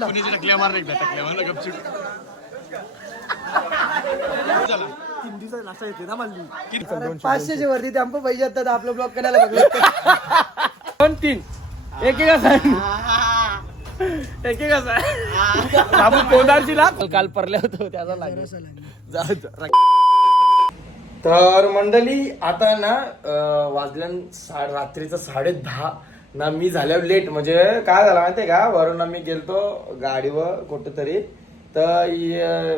बघितला टकल्या मार गपचूप. 3 दिवसात नाश्ता येते ना मल्ली. 500च्या वरती टेम्पो पाहिजे आता आपलं ब्लॉक करायला बघलं. 2-3 एकेका बाबू कोदारची लाग काल परले होतो त्याचा लागला. तर मंडळी आता ना वाजल्यान रात्रीचं 10:30 ना. मी झाल्यावर लेट म्हणजे काय झालं माहितीये का, वरून मी गेलतो गाडीवर कुठेतरी तर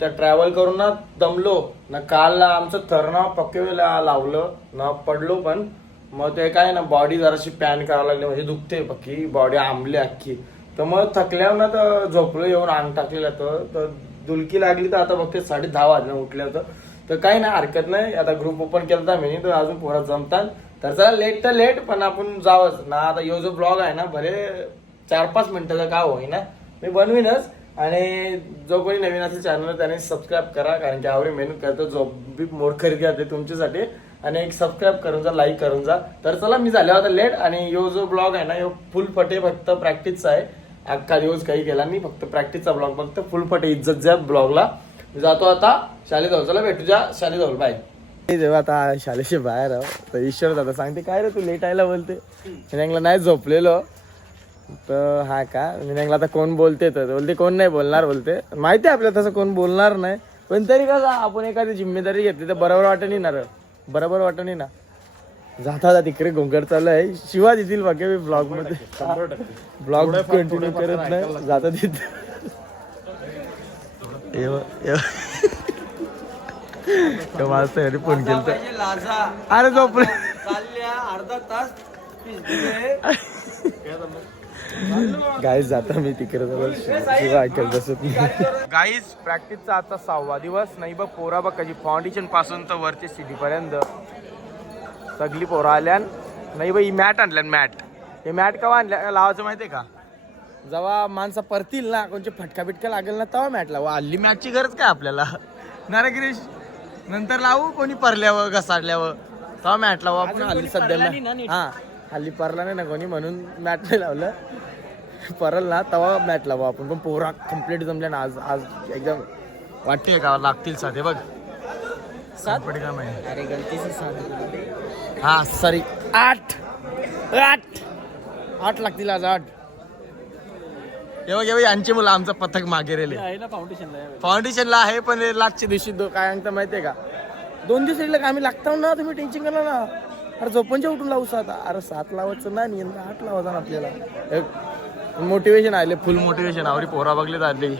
त्या ट्रॅव्हल करून ना दमलो ना. काल आमचं थरनाव पक्के लावलं ना, पडलो पण. मग ते काय ना बॉडी जराशी पॅन करायला लागली म्हणजे दुखते पक्की बॉडी आंबली अख्खी. तर मग थकल्यावर ना तर झोपलो येऊन अंग टाकलेलं तर दुलकी लागली. तर आता बघते 10:30 वाजले उठले होतं. तर काही नाही हरकत नाही. आता ग्रुप ओपन केला मी तर अजून पोरात जमतात. तर चला लेट तर लेट पण आपण जावंच ना. आता यो जो ब्लॉग आहे ना भले 4-5 मिनिटाचा का होईना मी बनवीनच. आणि जो कोणी नवीन असेल चॅनल त्याने सबस्क्राईब करा, कारण की आवडी मेहनत करतो जो बी मोडखरी करते तुमच्यासाठी. आणि एक सबस्क्राईब करून जा, लाईक करून जा. तर चला मी झाल्या होता लेट. आणि यो जो ब्लॉग आहे ना यो फुल फटे फक्त प्रॅक्टिसचा आहे. अख्खा दिवस काही केला नाही, फक्त प्रॅक्टिसचा ब्लॉग फक्त फुल फटे इज्जत द्या ब्लॉगला. मी जातो आता शाळेत जाऊ. चला भेटू जा शाळेत जाऊ. बाय. जेव्हा आता शाळेशी बाहेर आहो तर ईश्वर दादा सांगते काय रे तू लेट आयला बोलते. मी नाही झोपलेलो तर हा का मी आता कोण बोलते तर बोलते कोण नाही बोलणार बोलते. माहिती आहे आपल्याला तसं कोण बोलणार नाही, पण तरी कसं आपण एखादी जिम्मेदारी घेतली तर बरोबर वाटत ना. बरोबर वाटत ना. जाता तिकडे गोंगड चालू आहे. शिवा देतील बाकी मी ब्लॉग मध्ये ब्लॉग कंटिन्यू करत नाही. जाता तिथे माझ्या फोन केला अरे झोपले अर्धा तास गाईज जाता मी तिकडे ऐकल बसत नाही. गाईज प्रॅक्टिसचा आता 6वा दिवस नाही बघ. पोरा बघ कशी फाउंडेशन पासून तर वरची सिटी पर्यंत सगळी पोरं आल्यान. नाही बाई मॅट आणल्यान. मॅट हे मॅट केव्हा आणल्या लावायचं माहितीये का, जेव्हा माणसं परतील ना कोणची फटका बिटका लागेल ना तेव्हा मॅट लावा. हल्ली मॅटची गरज काय आपल्याला ना रे गिरीश. नंतर लावू कोणी परल्यावर घसाडल्यावर तेव्हा मॅट लावू आपण. हल्ली सध्या हा हल्ली परला नाही ना कोणी म्हणून मॅट नाही लावलं. परल ना तेव्हा मॅट लावू आपण. पण पोरा कम्प्लीट जमल्या ना आज. आज एकदम वाटते का लागतील साधे बघ 7 अरे गलतीचे 7 हा सॉरी 8 लागतील आज. 8 येवा यांची मुलं आमचं पथक मागे रेले फाउंडेशनला आहे. पण लास्टच्या दिवशी काय अंगता माहितीये का 2 दिवस रेले आम्ही लागतो ना. तुम्ही टेन्शन करा ना. अरे झोपणच्या उठून लावू 7. अरे 7 लावायचं नाही 8 लावायचं ना आपल्याला. मोटिवेशन आले फुल मोटिवेशन आवरी पोरा बघले आले.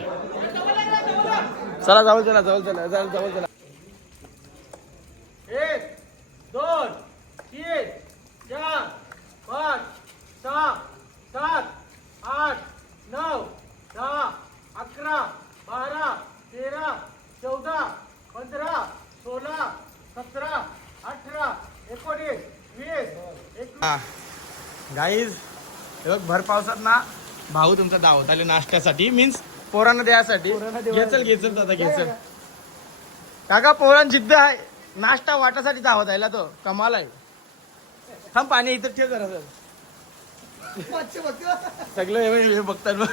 चला जाऊ चला 1 2 3 4 5 6 7 8 9 10 11 12 13 14 15 16 17 18 19 20 गाईज भर पावसात ना भाऊ तुमचा दावत आले नाश्त्यासाठी मीन्स पोरांना द्यासाठी. घेचल दादा घेचल काका पोरांना जिद्द आहे. नाश्ता वाटासाठी दावत आला तो कमाल आहे. थांब पाणी इथं ठेव जरा सगळं हे बघतात बघ.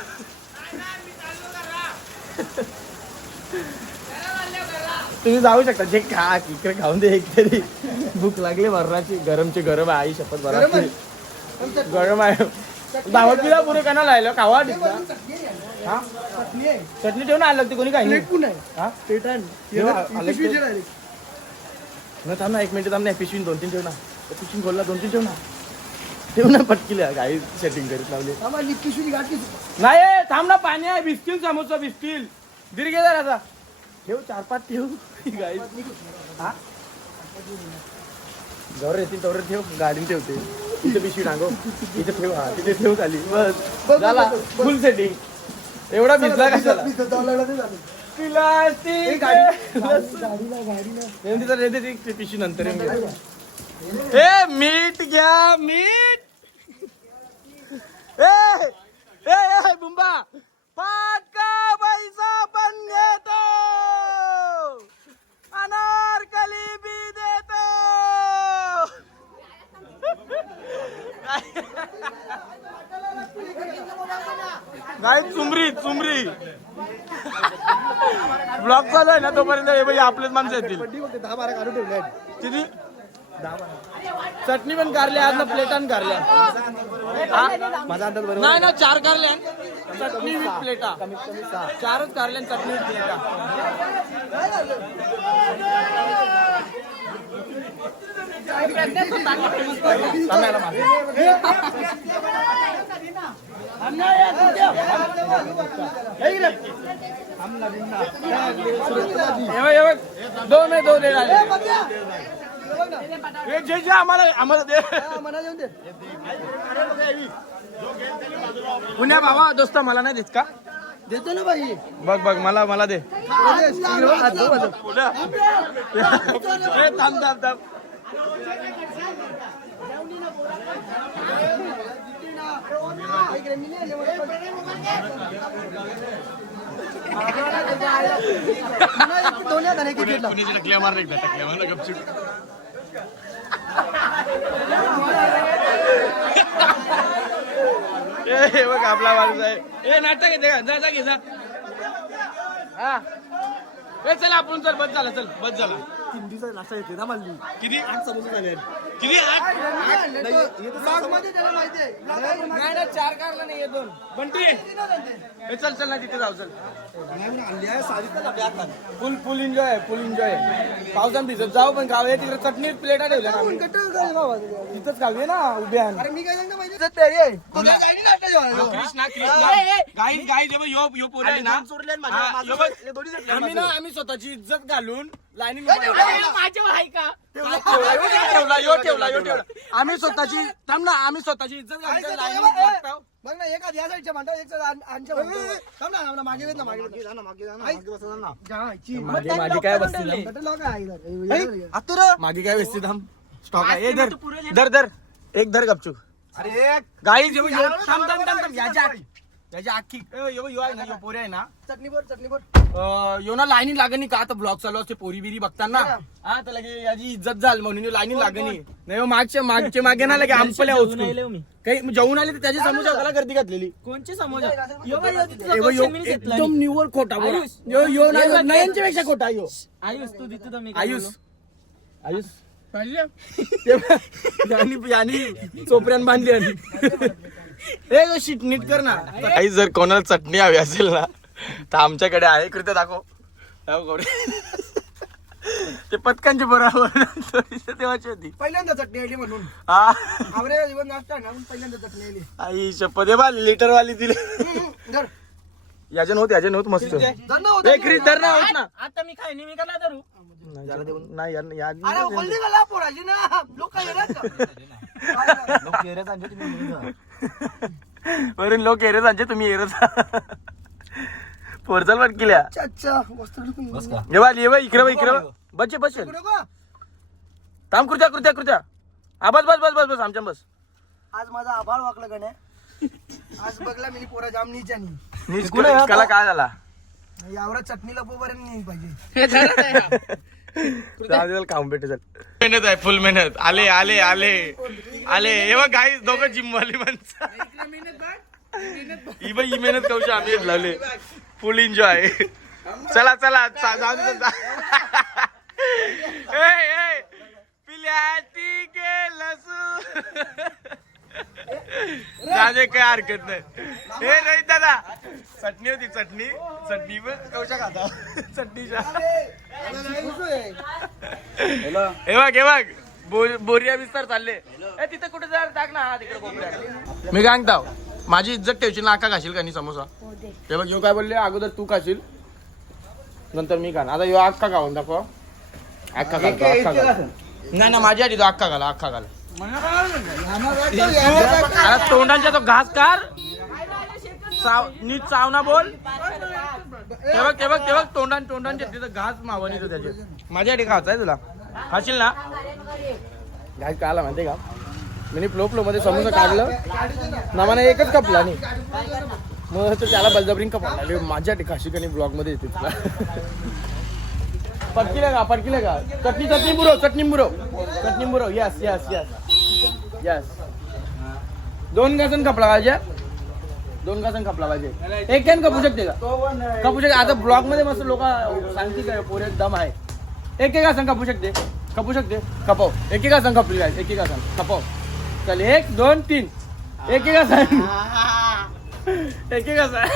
तुम्ही जाऊ शकता जे खा इकडे खाऊन दे. एक तरी भूक लागली मरणाची. गरमची गरम आहे आई शपथ बरा गरम आहे. दावत पिला पुरे काना लायला खावा हा चटणी ठेवून आलं ते कोणी काही नाही. थांब ना 1 मिनिट थांब ना. पिशवीन 2-3 ठेव ना. पिशवीन खोलला 2-3 ठेव ना पटकीला. गाई सेटिंग करीत लावली नाही. थांब ना पाणी आहे. बिस्किल समोसा बिस्किल दीर्घ जरा ठेव 4-5 ठेव. गाई हा जवळ येतील तवर ठेव. गाडीने ठेवते इथे पिशवी टांगो. इथे ठेव. हा तिथे ठेव खाली बस झाला फुल सेटिंग. एवढा भिजला कशाला पिशवी नंतर ए मीठ घ्या मीठ. ए बुंबा पाटका पैसा पण घेतो अनारकली बी देतो. काय चुमरी ब्लॉक चालू आहे ना तोपर्यंत हे बाई आपलेच माणसं येतील 10-12 काढून ठेवले आहेत. किती चटणी पण कारल्या आज ना प्लेटान कारल्या माझा अंदाज बरोबर नाही ना 4 कारल्या चटणी विथ प्लेटा कमीत कमी 6. 4च कारल्या चटणी विथ प्लेटा दोन जे आम्हाला दे पुण्या भावा दोस्त मला नाही देत का देतो ना बाई. बघ मला दे थांब पुण्याची टकल्या मार एकदा टकल्या म्हणलं गपचूप हे बघ आपला माणूस आहे ए नाटक येते का जा घे जा हा ए चला आपण चल बस झाला 3 दिवसाचा नाश्ता येते ना मला. किती 8 समोसे झाले आहेत. किती आठ नाही ना 4 कारला नाही 2 बंटी ए चल ना तिथे जाऊ चल फुल एन्जॉय पावसानं भिजत जाऊ पण खाऊया तिकडे चटणी प्लेटा ठेवल्या ना आम्ही. तिथंच खाऊया ना उभ्या कृष्णा यो पोरं आहे ना आम्ही स्वतःची इज्जत घालून लाईनिंग ठेवला आम्ही स्वतःची थांब ना आम्ही स्वतःची इज्जत घालून लाईनिंग बघ ना एका या साईडच्या म्हणतो एक आमच्या म्हणतो मागे वेद ना मागे मागे काय बसती मागे काय बसती थांब स्टॉक आहे धर एक धर गपचूक अरे गाई थांब याच्या अख्खी यो आहे ना यो पोरे आहे ना चटणीवर यो ना लाईनी लागणी का आता ब्लॉग चालू असते पोरी बिरी बघताना हा तर लगे याची इज्जत झाली म्हणून लाईनी लागणी नाही मागे ना लगे आमपल्या काही जेवून आले तर त्याची समोसा त्याला गर्दी घातलेली कोणचे समोसा एकदम निव्वळ खोटा यो नयनच्या पेक्षा खोटा यो आयुष तू तिथे मी आयुष आणि चोपऱ्यान बांधली आणि शीट नीट कर ना काही जर कोणाला चटणी हवी असेल ना तर आमच्याकडे आहे कृत्य दाखव ते पथकांची बरोबर तेव्हाची होती पहिल्यांदा चटणी आली म्हणून हा आवरे जीवन नाश्ता ना पहिल्यांदा चटणी आली आई शपथ बा लिटर वाली दिली धर याच्या नव्हत मस्त धर ना होत ना आता मी काय मी कला धरू नाही अरे बोलली मला पोराची ना लोक वरून लोक एरत आणचे तुम्ही एरत पोरचाल पण केल्या अच्छा ये इकडे बसेल थांब कृत्या बस आमच्या बस आज माझा आभाळ वाकला गण्या आज बघला मी पोरा जाम नीचानी कला काय झाला यावर चटणीला पोपर्यंत नाही पाहिजे खाऊन भेटे मेहनत आहे फुल मेहनत आले हे बघ गाई दोघं जिमवाली माणसं ही मेहनत करू आम्ही लावले फुल एन्जॉय चला जाऊ दे पिल्याची काय हरकत नाही हे नाही दादा चटणी होती चटणी पण कवशा खाता चटणीच्या हे बघ बोरिया विस्तार चालले तिथे कुठे जर टाक ना तिकडे बोबऱ्या मी काय सांगताव माझी इज्जत ठेवची ना आका खाशील का नाही समोसा हे बघ यो काय बोलले अगोदर तू खाशील नंतर मी खाण आता यो अख्खा खाऊन दाखव अख्खा घाल नाही माझी आधी तो अख्खा घाल तोंडांच्या तो घास कार नीट चावना बोल ते बघ तोंडांच्या तिथं घास मावणी तो त्याचे माझ्यासाठी खायचं आहे तुला खाशील ना घास काय आला माहितीये का मी फ्लो मध्ये समोसा काढलं ना मला एकच कपला नाही मग तर त्याला बलजबरीन कपडला माझ्यासाठी खाशी का नाही ब्लॉग मध्ये येते तुला पटकीले का चटणी बुरो यस 2 घासून कपडा पाहिजे 2 का संघ खपला पाहिजे. एक कॅन खपू शकते का? खपू शकते. आता ब्लॉग मध्ये मस्त लोक सांगते काय पोरे दम आहे. एक संघ खपू शकते. खपव. एक संघ खपली काय? एक संघ खपव. चल 1 2 3 एक संघ. एक संघ.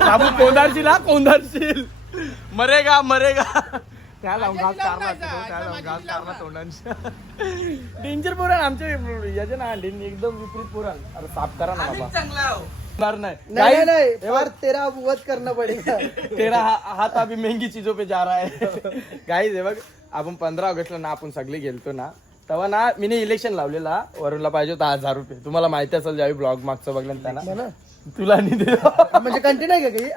बाबू कोंदारशील मरेगा त्या लावून घास काढला तोंडांच्या. डेंजर पोरण आमचे याचे ना एकदम विपरीत पोरण. अरे साफ करा ना बाबा. नाही फार तेरा वध करणं पडेगा. तेरा हात अभी महंगी चीजों पे जा रहा है. गाईज हे बघ आपण 15 ऑगस्टला ना आपण सगळे गेलतो ना तेव्हा ना मी इलेक्शन लावलेला. वरूनला पाहिजे होता 1000 रुपये. तुम्हाला माहिती असेल ज्यावेळी ब्लॉग मागचं बघलं त्यांना तुला नाही दे. म्हणजे कंटिन्यू आहे का काही?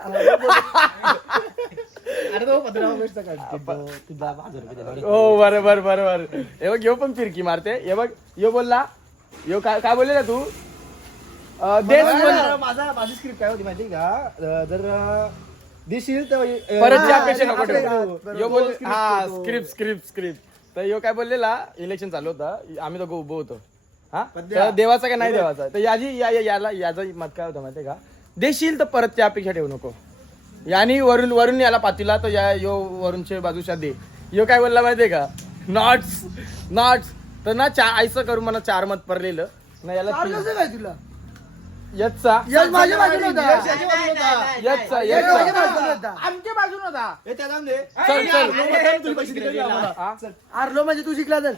अरे तो 15 ऑगस्टचा हो बरोबर. हे बघ यो पण फिरकी मारते. हे बघ यो बोलला यो काय बोलले ना तू देश माझी स्क्रिप्ट काय होती माहिती का? जर देशील तर परत अपेक्षा नको ठेवू. यो बोल हा स्क्रिप्ट तर यो काय बोललेला इलेक्शन चालू होतं आम्ही दोघं उभं होतो. हा तर देवाचा का नाही देवाचा तर याचा मत काय होतं माहितीये का? देशील तर परत त्या अपेक्षा ठेवू नको. यानी वरून याला पातीला तर यो वरूनच्या बाजूच्या दे. यो काय बोलला माहितीये का? नॉट्स तर ना आईचं करू मला 4 मत पडलेलं ना याला काय तुला यचा यश माझ्या बाजूला होता. आमच्या बाजून होता. चल आरलो म्हणजे तू शिकला तर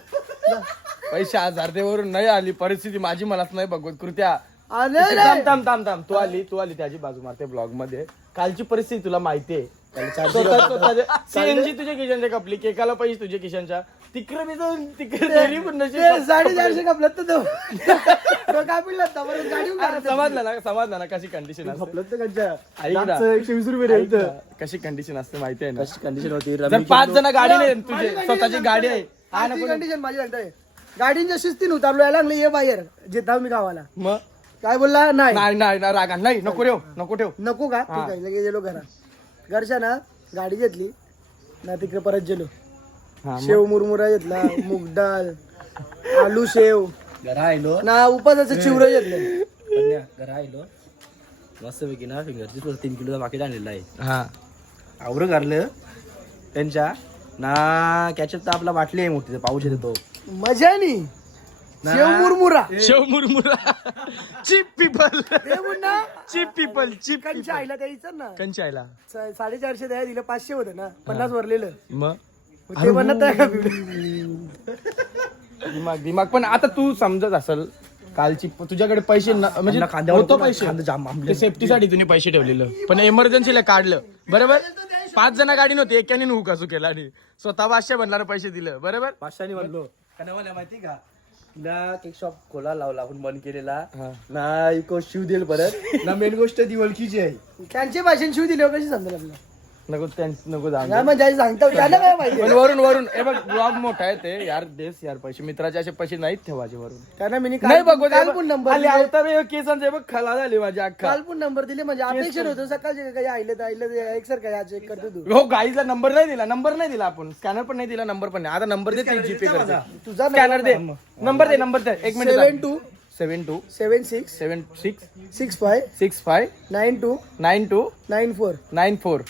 पैसे 1000 दे वरून नाही आली परिस्थिती माझी मलाच नाही बघवत कृत्या. आले थांब तू आली त्याची बाजू मारते ब्लॉग मध्ये. कालची परिस्थिती तुला माहितीये. सीएनजी तुझ्या किशनच्या कपली केकाला पैसे तुझ्या किशनच्या तिकडे मी जाऊन तिकडे 450 कपलत तर काय पिळलं समजलं ना कशी कंडिशन असते. 120 रुपये कशी कंडिशन असते माहिती आहे ना. कशी कंडिशन होती? जर 5 जण गाडी नाही तुझी स्वतःची गाडी आहे कंडिशन माझी सांगताय. गाडींच्या शिस्तीन उतारलो यायला लागलं ये बाहेर जेता मी गावाला. मग काय बोलला? नाही रागा नाही नको ठेव नको का? ठीक आहे लगेच गेलो घरच्या ना गाडी घेतली ना तिकडे परत गेलो. शेव मुरमुरा घेतला मूग डाळ आलू शेव घरा आलो ना उपासाचं चिवरं घेतलं. घरा आलो मस्त पैकी ना फिंगरची 3 किलोचा पाकिट आणलेला आहे. हा आवरं काढलं त्यांच्या ना कॅचअप तर आपला बाटली आहे मोठी पाऊस येतो मजा नाही. शेव मुरमुरा शेव मुरमुरा चीप पीपल पुन्हा चीप पीपल कंच्या आईला द्यायचं ना. कंची आयला 450 द्याय दिलं 500 होतं ना 50 भरलेलं. मग ते म्हणत आहे का दिमाग पण आता तू समजत असल कालची तुझ्याकडे पैसे म्हणजे होतो पैसे सेफ्टीसाठी तुम्ही पैसे ठेवलेलं पण इमर्जन्सीला काढलं बरोबर. 5 जण गाडी नव्हती एकाने हुकासू केला आणि स्वतः 500 बनणारे पैसे दिलं बरोबर. 500 म्हणलो मला माहिती का? तिला केक शॉप खोला लावला आपण बंद केलेला ना. इको शिव देईल परत ना. मेन गोष्ट ती ओळखीची आहे. त्यांचे भाषण शिव दिले कशी समजेल आपल्याला? नको जाऊ नाही म्हणजे सांगतो त्याला काय माहिती. पण वरून हे बघ ब्लॉग मोठा आहे ते यार देश यार पैसे मित्राचे असे पैसे नाहीत ठेवायचे वरून. त्यांना मी नाही बघू काल पण नंबर केसांचे बघ खला झाली माझी अख्खा. काल पण नंबर दिले म्हणजे अपेक्षा होतं सकाळचे काही आईलं एकसर काय चेक करतो तू. हो गाईचा नंबर नाही दिला आपण. स्कॅनर पण नाही दिला नंबर पण नाही. आता नंबर दे जीपे करते तुझा स्कॅनर दे नंबर दे 1 मिनिट 72 72 76 76 65 65 92 92 94 94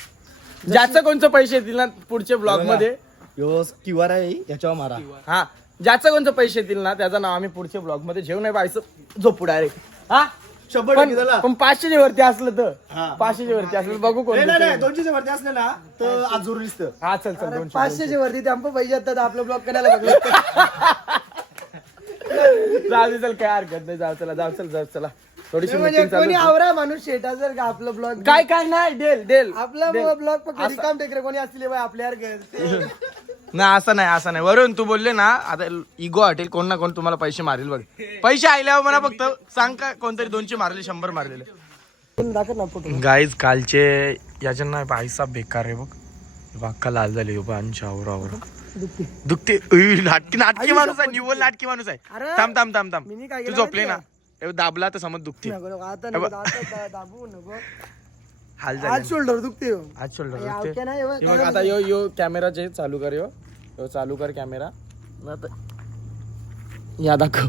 ज्याचं कोणचं पैसे येतील ना पुढच्या ब्लॉग मध्ये यो QR आहे याच्यावर मारा. हा ज्याचं कोणतं पैसे येतील ना त्याचं नाव आम्ही पुढच्या ब्लॉग मध्ये जेव नाही पाहायचं झोपू डायरेक्ट. हा 100% पण 500 वरती असलं तर 500 वरती असलं बघू कोण 200 वरती असलं ना तर आज जोर दिसतं. हा चल 500 वरती ते आम्ही पैसे येतात आपलं ब्लॉक करायला बघलं. जाऊ चल काय हरकत नाही जाऊ चला थोडीशी म्हणजे मीटिंग कोणी चालू. आवरा माणूस शेटा जर का आपलं ब्लॉग काय नाही डेल आपला ब्लॉग फक्त रिकाम टेकरे कोणी असले बाय आपल्या नाही असं नाही वरून तू बोलले ना आता इगो हटेल कोण ना कोण तुम्हाला पैसे मारेल बघ. पैसे आल्यावर मला फक्त सांग का कोणतरी 200 मारले 100 मारलेले. दाखव ना फोटो. गाईज कालचे याच्या नाही पैसा बेकार आहे बघ. बाक्का लाल झाले अंशावर दुखते. नाटकी माणूस आहे निव्वळ नाटकी माणूस आहे. अरे, थांब मी काय तू केलं झोपले ना माहितीये? दाबला तर समज दुखते. आता दाबू नको. हाल आज झाले शोल्डर दुखते हो. आज शोल्डर आवक्या दुखते. नाही एवढं हे बघ आता यो कॅमेरा जे चालू कर यो चालू कर कॅमेरा. या दाखव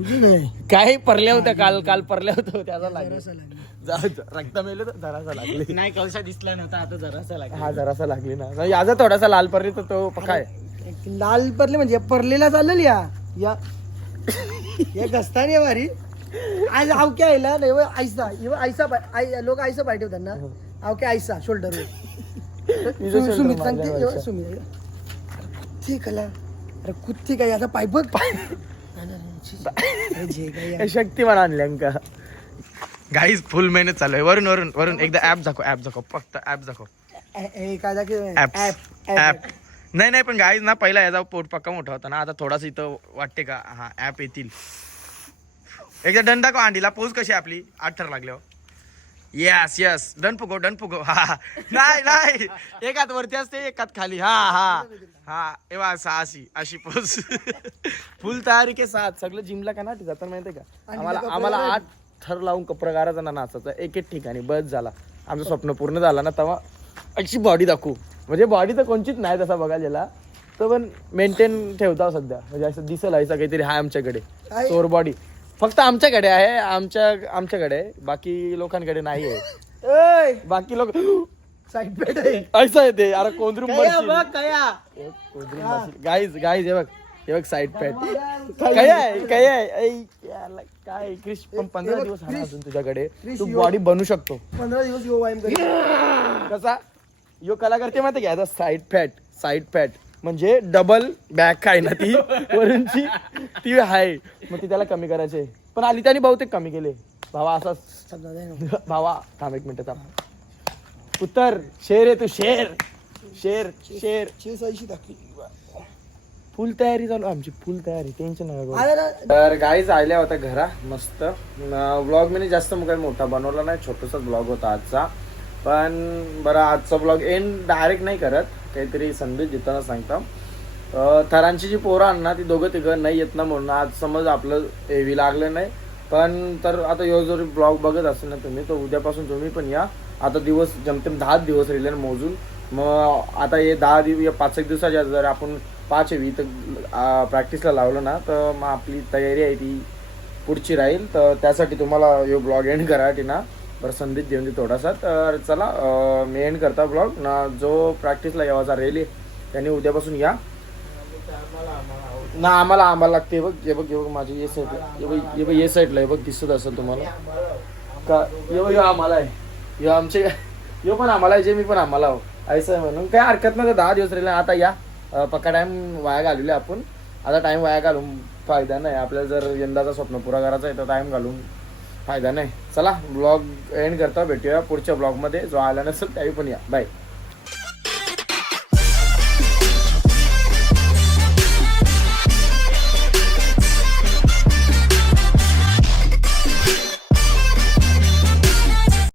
तुझी नाही काही परल्या होत्या काल परल्या होतो त्याचा लागले जरासा लागली. रक्त मेले तर जरासा लागली नाही कलशा दिसला नव्हता आता जरासा लागला. हा जरासा लागली ना याचा थोडासा लाल परली तर तो काय एक लाल परले म्हणजे परलेला चालेल या या या गस्तानी आहे भारी आज आवक्या आयला नाही व आयसा आयसा लोक आयसा पाय ठेवतात ना आवक्या आयसा शोल्डर सुमित सांगते सुमित ठीक आहे अरे कुठे काय आता पाय बघ पाय अरे जे काय शक्तिमान आणल्या का गाईज फुल मेहनत चालू आहे वरून वरून वरून एकदा ऍप दाखव फक्त ऍप दाखव काय दाखव ऍप नाही पण गाईज ना पहिला याचा पोट पक्का मोठा होता ना आता थोडासा इथं वाटते का हा ऍप येतील एकदा डन दाखव अंडीला पोच कशी आहे आपली 8 लागल्यावर यस डन पुगो हा नाही एक हात वरती असते एक हात खाली हा एव्हा अशी पोच फुल तयारी के साथ सगळं जिमला का ना जाताना माहितीये का आम्हाला 8 थर लावून कपडा ना नाचायचा एक ठिकाणी बस झाला आमचं स्वप्न पूर्ण झाला ना तेव्हा अशी बॉडी दाखवू म्हणजे बॉडी तर कोणचीच नाही तसा बघायला गेला तो पण मेंटेन ठेवता सध्या म्हणजे असं दिसेल असं काहीतरी आहे आमच्याकडे चोर बॉडी फक्त आमच्याकडे आहे आमच्याकडे आहे बाकी लोकांकडे नाही आहे बाकी लोक साईड पेट आहे असं आहे ते अरे कोंदरूम कया गाईज हे बघ साईड पॅट काय काय क्रिश पण 15 दिवस आहे अजून तुझ्याकडे तू बॉडी बनवू शकतो 15 दिवस यो व्यायाम करी कसा यो कला करते माहिती घ्यायचा साईड फॅट म्हणजे डबल बॅक आहे ना ती वरूनची ती आहे मग ती त्याला कमी करायचे पण आली त्याने बहुतेक कमी केले भावा असाच भावा थांब एक मिनिट थांब उत्तर शेर आहे तू शेर साईशी टाकली फुल तयारी चालू आमची फुल तयारी टेन्शन नाही तर गाईज आल्या होत्या घरा मस्त ब्लॉग मी जास्त काही मोठा बनवला नाही छोटासाच ब्लॉग होता आजचा पण बरं आजचा ब्लॉग एंड डायरेक्ट नाही करत काहीतरी संदेश देताना सांगतो थरांची जी पोरं आण ना ती तिघं नाही येत ना म्हणून आज समज आपलं हेवी लागलं नाही पण तर आता यो जर ब्लॉग बघत असेल ना तुम्ही तर उद्यापासून तुम्ही पण या आता दिवस जमतेम 10 दिवस राहिले मोजून मग आता हे 10 दिवस 5-1 दिवसाच्या जर आपण 5 तर प्रॅक्टिसला लावलं ना तर मग आपली तयारी आहे ती पुढची राहील तर त्यासाठी तुम्हाला यो ब्लॉग एंड करायची ना बरं संदेश देऊन दे थोडासा तर चला मी एंड करता ब्लॉग ना जो प्रॅक्टिसला यावाचा रेली त्यांनी उद्यापासून या ना आम्हाला लागते हे बघ माझी ये साईड ये साईडला बघ दिसत असेल तुम्हाला का ये आम्हाला आहे यो आमचे यो पण आम्हाला आहे जे मी पण आम्हाला आहो असं आहे म्हणून काय हरकत नाही 10 दिवस राहिले आता या पक्का टाइम वाया घालवले आपण आता टाइम वाया घालून फायदा नाही आपल्याला जर यंदाचा स्वप्न पुरा करायचा आहे तर टाइम घालून फायदा नाही चला ब्लॉग एंड करता भेटूया पुढच्या ब्लॉगमध्ये जो आला नसेल त्याही पण या बाय